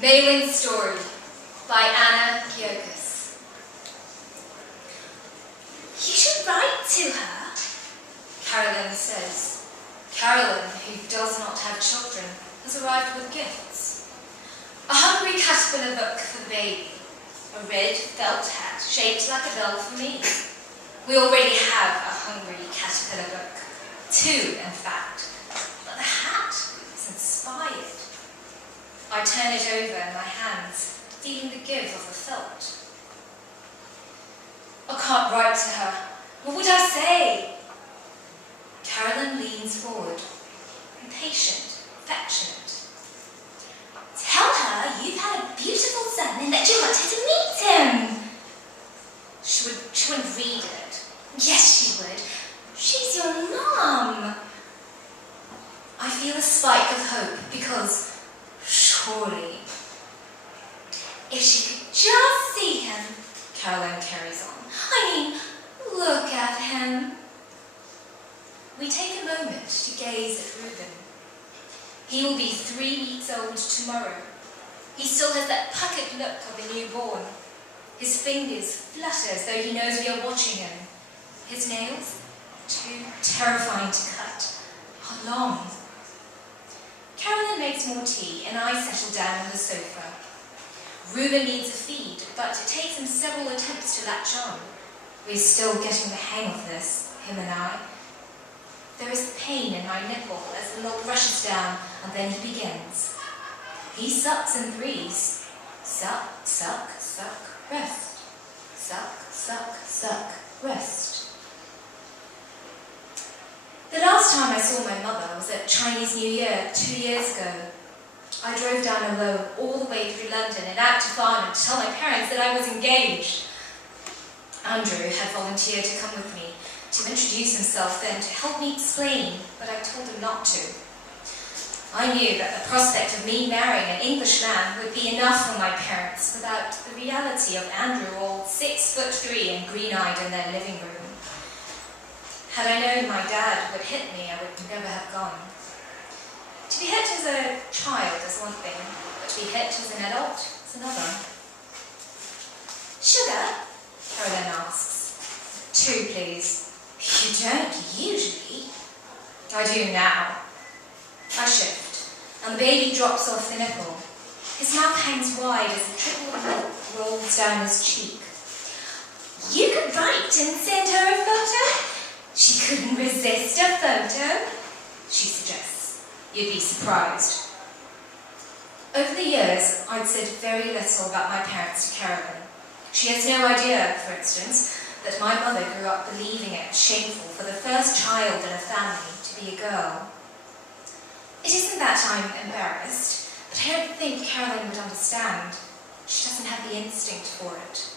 Mei Ling's Story by Giokas. You should write to her, Carolyn says. Carolyn, who does not have children, has arrived with gifts. A hungry caterpillar book for the baby, a red felt hat shaped like a bell for me. We already have a hungry caterpillar book, two in fact, but the hat is inspired. I turn it over in my hands, feeling the give of the felt. I can't write to her. What would I say? Carolyn leans forward, impatient, affectionate. Tell her you've had a beautiful son and that you want her to meet him. She wouldn't read it. Yes, she would. She's your mum. I feel a spike of hope because, surely, if she could just see him, Carolyn carries on. I mean, look at him. We take a moment to gaze at Reuben. He will be 3 weeks old tomorrow. He still has that puckered look of a newborn. His fingers flutter as though he knows we are watching him. His nails, too terrifying to cut, are long. Carolyn makes more tea and I settle down on the sofa. Reuben needs a feed, but it takes him several attempts to latch on. We're still getting the hang of this, him and I. There is pain in my nipple as the milk rushes down, and then he begins. He sucks and breathes. Suck, suck, suck, rest. Suck, suck, suck, rest. The last time I saw my mother was at Chinese New Year 2 years ago. I drove down alone all the way through London and out to Farnham to tell my parents that I was engaged. Andrew had volunteered to come with me, to introduce himself then, to help me explain, but I told him not to. I knew that the prospect of me marrying an English man would be enough for my parents without the reality of Andrew all 6'3" and green-eyed in their living room. Had I known my dad would hit me, I would never have gone. To be hit as a child is one thing, but to be hit as an adult is another. Sugar? Carolyn asks. 2, please. You don't usually. I do now. I shift, and the baby drops off the nipple. His mouth hangs wide as a trickle of milk rolls down his cheek. You could write and send her a photo. She couldn't resist a photo, she suggests. You'd be surprised. Over the years, I'd said very little about my parents to Carolyn. She has no idea, for instance, that my mother grew up believing it shameful for the first child in a family to be a girl. It isn't that I'm embarrassed, but I don't think Carolyn would understand. She doesn't have the instinct for it.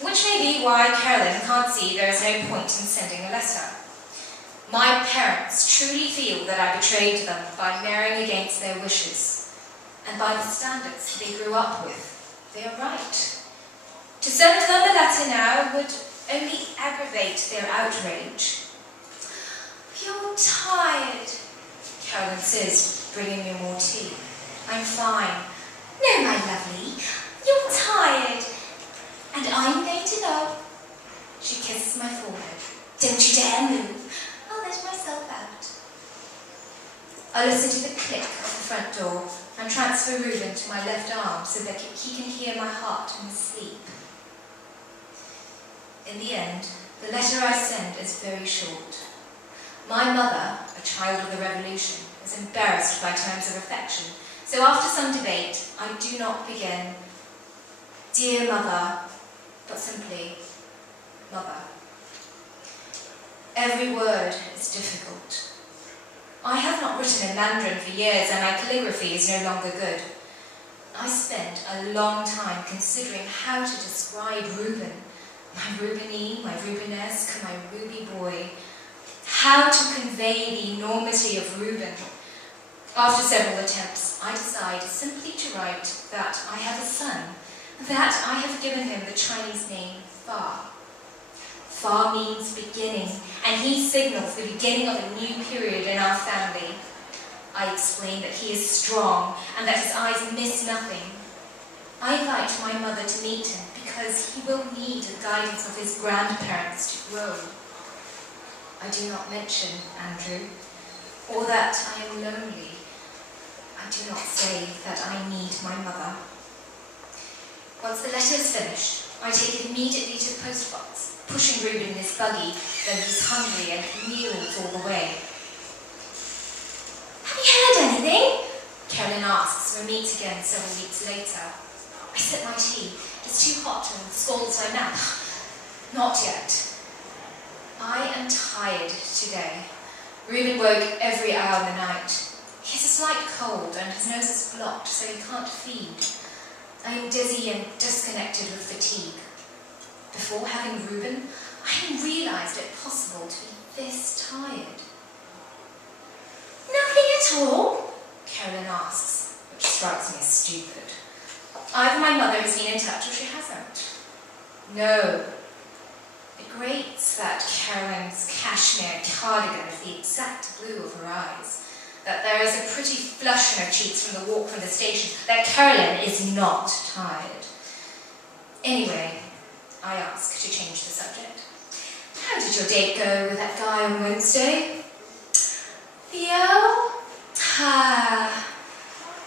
Which may be why Carolyn can't see there is no point in sending a letter. My parents truly feel that I betrayed them by marrying against their wishes, and by the standards they grew up with. They are right. To send them a letter now would only aggravate their outrage. You're tired, Carolyn says, bringing me more tea. I'm fine. No, my lovely, you're tired. And I'm going to go. She kisses my forehead. Don't you dare move. I'll let myself out. I listen to the click of the front door and transfer Reuben to my left arm so that he can hear my heart in his sleep. In the end, the letter I send is very short. My mother, a child of the Revolution, is embarrassed by terms of affection, so after some debate, I do not begin, "Dear Mother," but simply, "Mother." Every word is difficult. I have not written in Mandarin for years and my calligraphy is no longer good. I spent a long time considering how to describe Reuben, my Reubenine, my Reubenesque, my Ruby boy. How to convey the enormity of Reuben. After several attempts, I decide simply to write that I have a son, that I have given him the Chinese name Fa. Fa means beginning, and he signals the beginning of a new period in our family. I explain that he is strong and that his eyes miss nothing. I invite my mother to meet him because he will need the guidance of his grandparents to grow. I do not mention Andrew, or that I am lonely. I do not say that I need my mother. Once the letter is finished, I take it immediately to the post box, pushing Reuben in his buggy, though he's hungry and meals all the way. Have you heard anything? Carolyn asks when we meet again several weeks later. I sip my tea. It's too hot and scalds my mouth. Not yet. I am tired today. Reuben woke every hour of the night. He has a slight cold and his nose is blocked, so he can't feed. I am dizzy and disconnected with fatigue. Before having Reuben, I hadn't realised it possible to be this tired. Nothing at all? Carolyn asks, which strikes me as stupid. Either my mother has been in touch or she hasn't. No. It grates that Carolyn's cashmere cardigan is the exact blue of her eyes, that there is a pretty flush in her cheeks from the walk from the station, that Carolyn is not tired. Anyway, I ask to change the subject. How did your date go with that guy on Wednesday? Theo?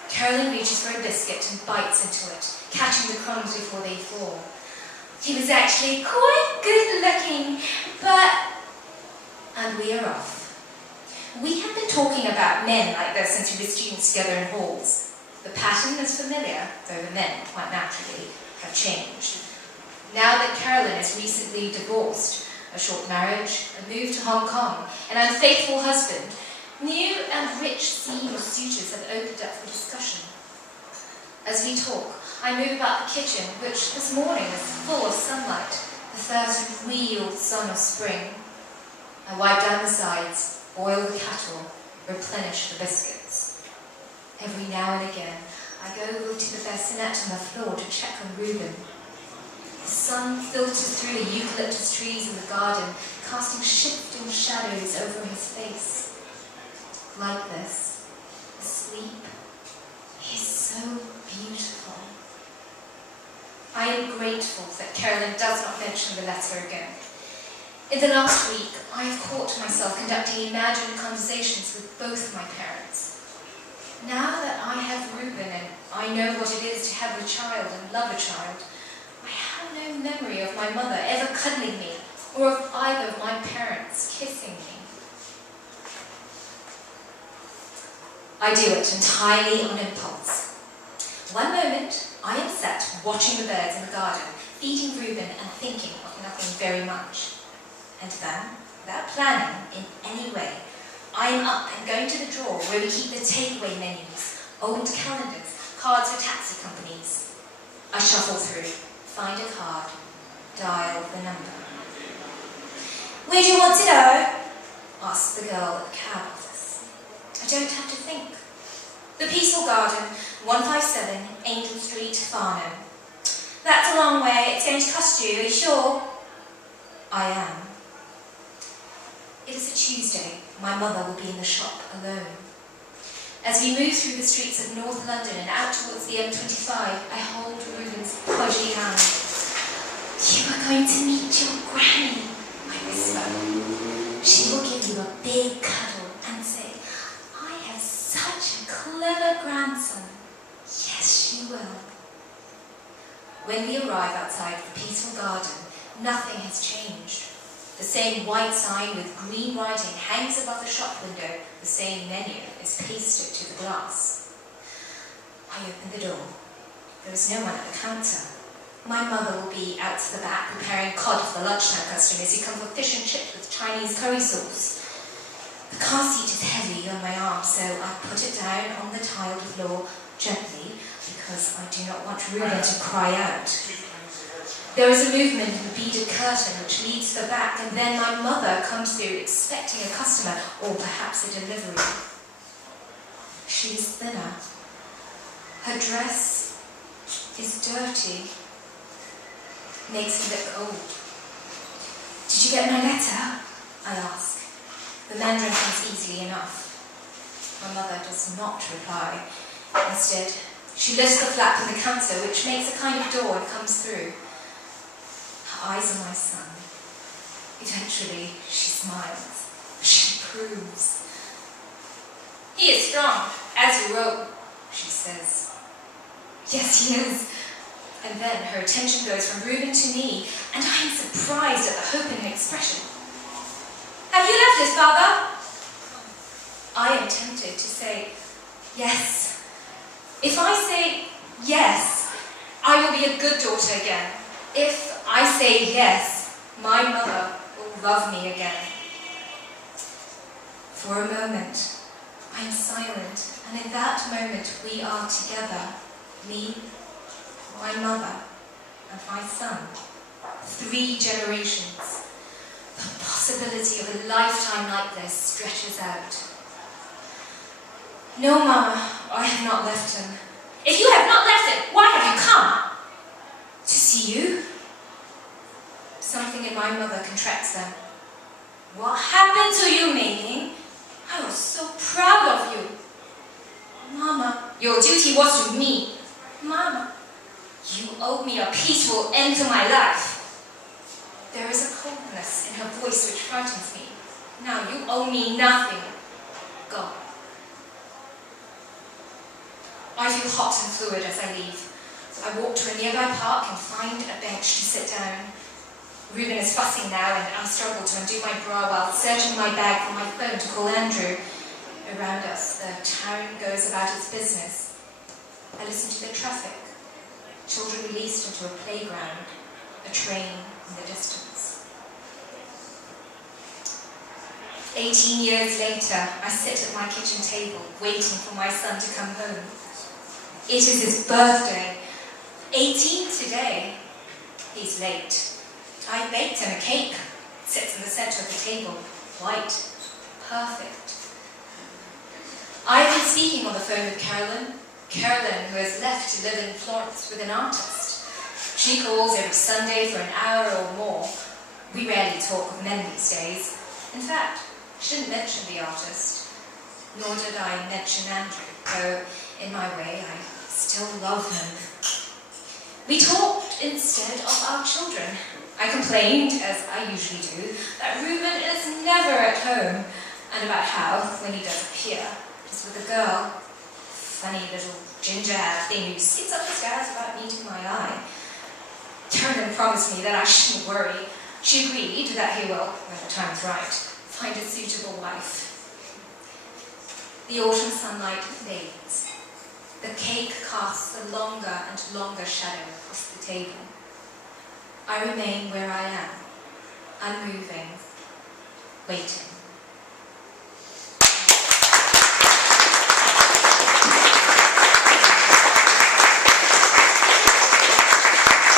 Carolyn reaches for a biscuit and bites into it, catching the crumbs before they fall. He was actually quite good looking, but... And we are off. We have been talking about men like this since we were students together in halls. The pattern is familiar, though the men, quite naturally, have changed. Now that Carolyn is recently divorced, a short marriage, a move to Hong Kong, an unfaithful husband, new and rich senior suitors have opened up for discussion. As we talk, I move about the kitchen, which this morning is full of sunlight, the first real sun of spring. I wipe down the sides, boil the cattle, replenish the biscuits. Every now and again, I go over to the bassinet on the floor to check on Reuben. The sun filters through the eucalyptus trees in the garden, casting shifting shadows over his face. Like this, asleep, he's so beautiful. I am grateful that Carolyn does not mention the letter again. In the last week, I have caught myself conducting imagined conversations with both my parents. Now that I have Reuben and I know what it is to have a child and love a child, I have no memory of my mother ever cuddling me or of either of my parents kissing me. I do it entirely on impulse. One moment, I am sat watching the birds in the garden, feeding Reuben and thinking of nothing very much. And then, without planning in any way, I am up and going to the drawer where we keep the takeaway menus, old calendars, cards for taxi companies. I shuffle through, find a card, dial the number. Where do you want to go? Asks the girl at the cab office. I don't have to think. The Peaceful Garden, 157 Angel Street, Farnham. That's a long way. It's going to cost you. Are you sure? I am. It is a Tuesday. My mother will be in the shop alone. As we move through the streets of North London and out towards the M25, I hold Reuben's pudgy hand. You are going to meet your granny, I whisper. She will give you a big cuddle and say, I have such a clever grandson. Yes, she will. When we arrive outside the Peaceful Garden, nothing has changed. The same white sign with green writing hangs above the shop window. The same menu is pasted to the glass. I open the door. There is no one at the counter. My mother will be out to the back preparing cod for the lunchtime customers who come for fish and chips with Chinese curry sauce. The car seat is heavy on my arm, so I put it down on the tiled floor gently because I do not want Reuben to cry out. There is a movement in the beaded curtain which leads to the back, and then my mother comes through expecting a customer or perhaps a delivery. She is thinner. Her dress is dirty. Makes me look old. Did you get my letter? I ask. The Mandarin comes easily enough. My mother does not reply. Instead, she lifts the flap in the counter, which makes a kind of door and comes through. Her eyes on my son. Eventually, she smiles. She proves. He is strong, as you wrote, she says. Yes, he is. And then her attention goes from Reuben to me, and I am surprised at the hope in her expression. Have you left us, Father? I am tempted to say, yes. If I say yes, I will be a good daughter again. If I say yes, my mother will love me again. For a moment, I am silent, and in that moment we are together, me, my mother, and my son. 3 generations. The possibility of a lifetime like this stretches out. No, Mama, I have not left him. If you have not left him, why have you come? To see you? Something in my mother contracts them. What happened to you, Mei Ling? I was so proud of you. Mama, your duty was to me. Mama, you owed me a peaceful end to my life. There is a coldness in her voice which frightens me. Now you owe me nothing. Go. I feel hot and fluid as I leave. I walk to a nearby park and find a bench to sit down. Reuben is fussing now, and I struggle to undo my bra while searching my bag for my phone to call Andrew. Around us, the town goes about its business. I listen to the traffic. Children released into a playground. A train in the distance. 18 years later, I sit at my kitchen table, waiting for my son to come home. It is his birthday. 18 today. He's late. I baked him a cake. It sits in the centre of the table. White. Perfect. I've been speaking on the phone with Carolyn. Carolyn, who has left to live in Florence with an artist. She calls every Sunday for an hour or more. We rarely talk of men these days. In fact, she didn't mention the artist. Nor did I mention Andrew, though in my way I still love him. We talked instead of our children. I complained, as I usually do, that Reuben is never at home, and about how, when he does appear, it's with a girl. Funny little ginger-haired thing who sits up the stairs without meeting my eye. Carolyn promised me that I shouldn't worry. She agreed that he will, when the time is right, find a suitable wife. The autumn sunlight fades. The cake casts a longer and longer shadow across the table. I remain where I am, unmoving, waiting.